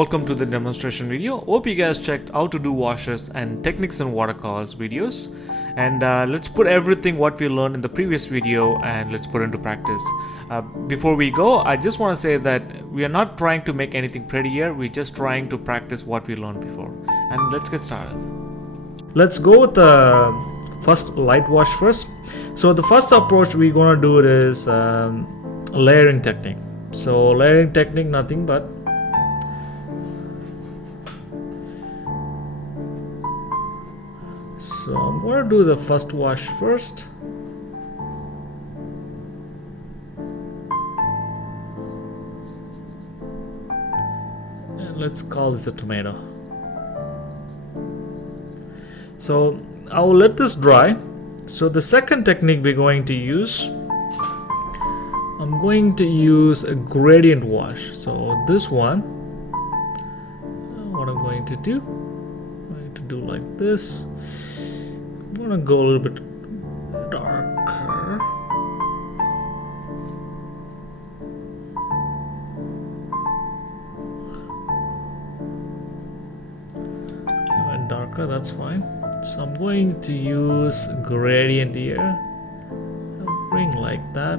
Welcome to the demonstration video. Hope you guys checked how to do washes and techniques in watercolors videos. And let's put everything what we learned in the previous video and let's put into practice. Before we go, I just want to say that we are not trying to make anything pretty here. We're just trying to practice what we learned before. And let's get started. Let's go with the first light wash first. So the first approach we're going to do it is layering technique. So layering technique, nothing but so I'm going to do the first wash first. And let's call this a tomato. So I will let this dry. So the second technique we're going to use, I'm going to use a gradient wash. So this one, what I'm going to do, like this. I'm going to go a little bit darker. And darker, that's fine. So I'm going to use gradient here. I'll bring like that.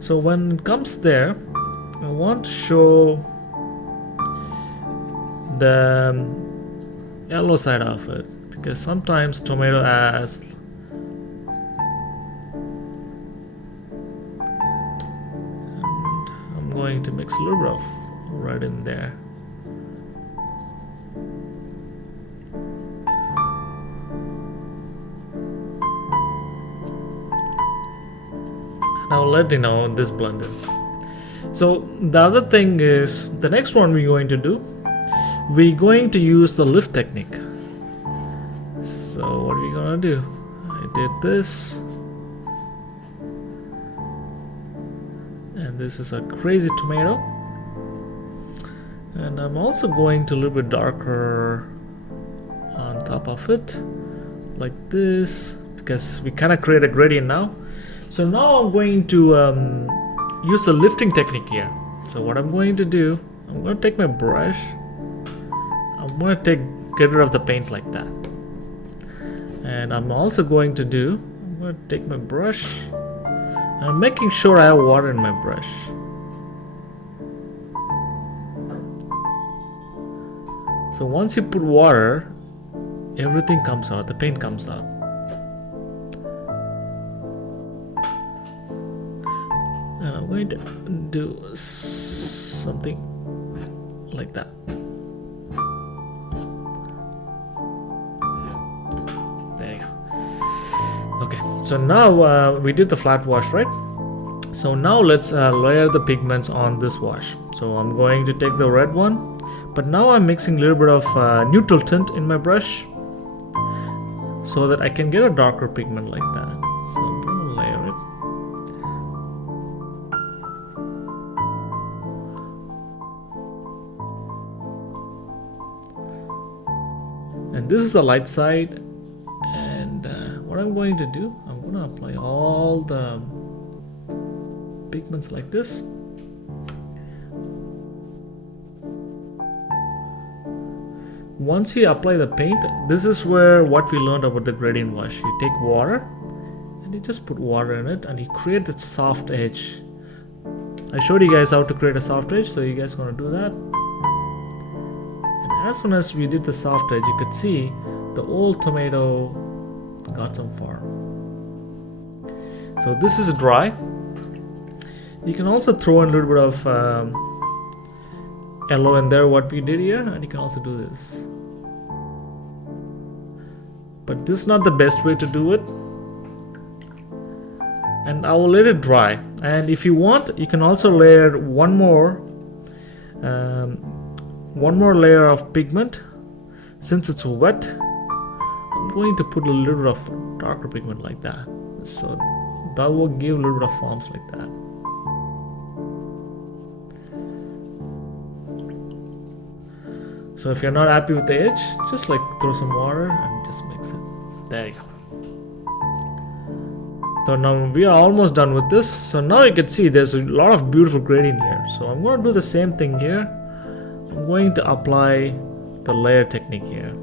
So when it comes there, I want to show the yellow side of it, because sometimes tomato has and I'm going to mix a little bit of red in there. And I'll let you know this blended. So the other thing is, the next one we're going to do, we're going to use the lift technique. So what are we gonna do? I did this, and this is a crazy tomato, and I'm also going to a little bit darker on top of it, like this, because we kind of create a gradient now. So now I'm going to use a lifting technique here. So what I'm going to do, I'm going to take my brush. I'm going to get rid of the paint like that. And I'm also going to take my brush. And I'm making sure I have water in my brush. So once you put water, everything comes out, the paint comes out. And I'm going to do something like that. Okay, so now we did the flat wash, right? So now let's layer the pigments on this wash. So I'm going to take the red one, but now I'm mixing a little bit of neutral tint in my brush so that I can get a darker pigment like that. So I'm going to layer it. And this is the light side. What I'm going to do, I'm going to apply all the pigments like this. Once you apply the paint, this is where what we learned about the gradient wash. You take water and you just put water in it and you create this soft edge. I showed you guys how to create a soft edge, so you guys are going to do that. And as soon as we did the soft edge, you could see the old tomato got some form. So this is dry. You can also throw in a little bit of yellow in there, what we did here, and you can also do this. But this is not the best way to do it. And I will let it dry. And if you want, you can also layer one more layer of pigment. Since it's wet, I'm going to put a little bit of darker pigment like that. So that will give a little bit of forms like that. So if you're not happy with the edge, just like throw some water and just mix it. There you go. So now we are almost done with this. So now you can see there's a lot of beautiful gradient here. So I'm going to do the same thing here. I'm going to apply the layer technique here.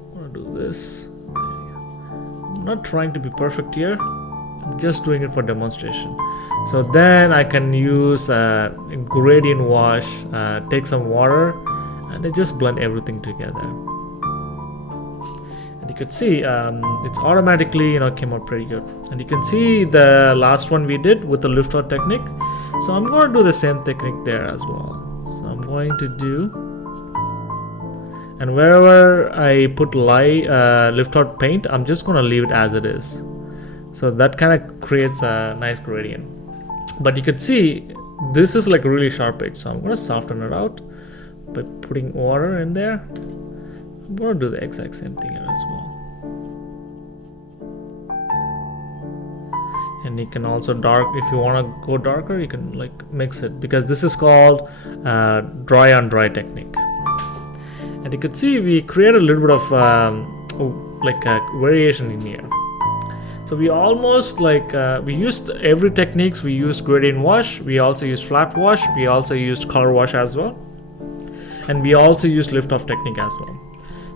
I'm going to do this. I'm not trying to be perfect here. I'm just doing it for demonstration. So then I can use a gradient wash, take some water, and I just blend everything together. And you could see it's automatically came out pretty good. And you can see the last one we did with the lift out technique. So I'm going to do the same technique there as well. So I'm going to do, and wherever I put lift out paint, I'm just going to leave it as it is. So that kind of creates a nice gradient. But you could see this is like a really sharp edge. So I'm going to soften it out by putting water in there. I'm going to do the exact same thing here as well. And you can also if you want to go darker, you can mix it, because this is called dry on dry technique. And you could see we create a little bit of a variation in here. So we almost we used every techniques. We used gradient wash, we also used flat wash, we also used color wash as well, and we also used lift off technique as well.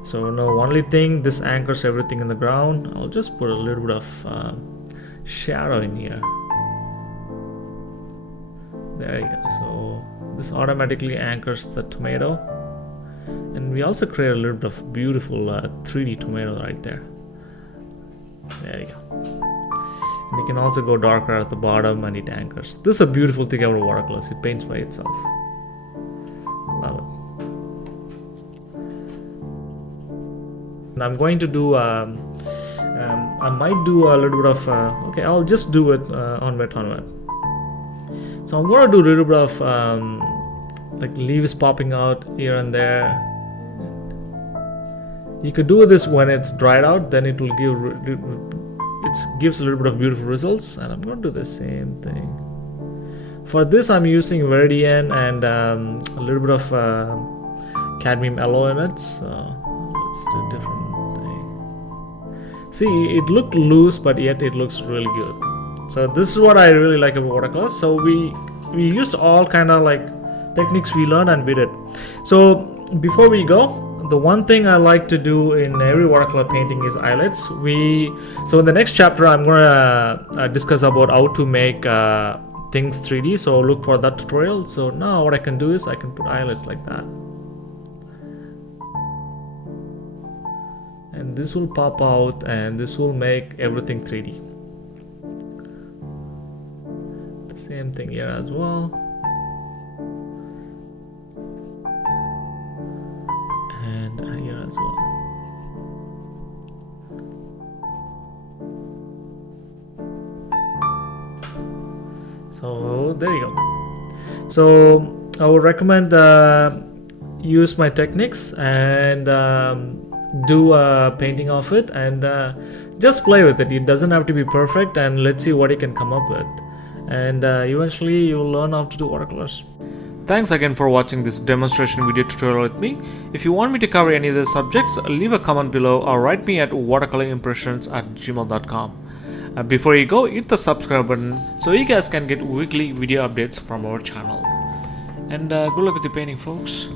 So now only thing, this anchors everything in the ground. I'll just put a little bit of shadow in here. There you go. So this automatically anchors the tomato, and we also create a little bit of beautiful 3D tomato right there. There you go. And you can also go darker at the bottom and it anchors. This is a beautiful thing about watercolors. It paints by itself. Love it. And I'm going to do I might do a little bit of okay, I'll just do it on wet. So I'm going to do a little bit of leaves popping out here and there. You could do this when it's dried out, then it will gives a little bit of beautiful results. And I'm going to do the same thing. For this I'm using Viridian and a little bit of cadmium yellow in it. So let's do a different thing. See, it looked loose, but yet it looks really good. So this is what I really like about watercolors. So we used all kind of techniques we learned and we did. So before we go, the one thing I like to do in every watercolor painting is eyelets. So in the next chapter I'm going to discuss about how to make things 3D, so look for that tutorial. So now what I can do is I can put eyelets like that, and this will pop out and this will make everything 3D. The same thing here as well. Here as well. So there you go. So I would recommend use my techniques and do a painting of it, and just play with it. It doesn't have to be perfect, and let's see what you can come up with, and eventually you will learn how to do watercolors. Thanks again for watching this demonstration video tutorial with me. If you want me to cover any of the subjects, leave a comment below or write me at watercolorimpressions@gmail.com. Before you go, hit the subscribe button so you guys can get weekly video updates from our channel. And good luck with your painting, folks.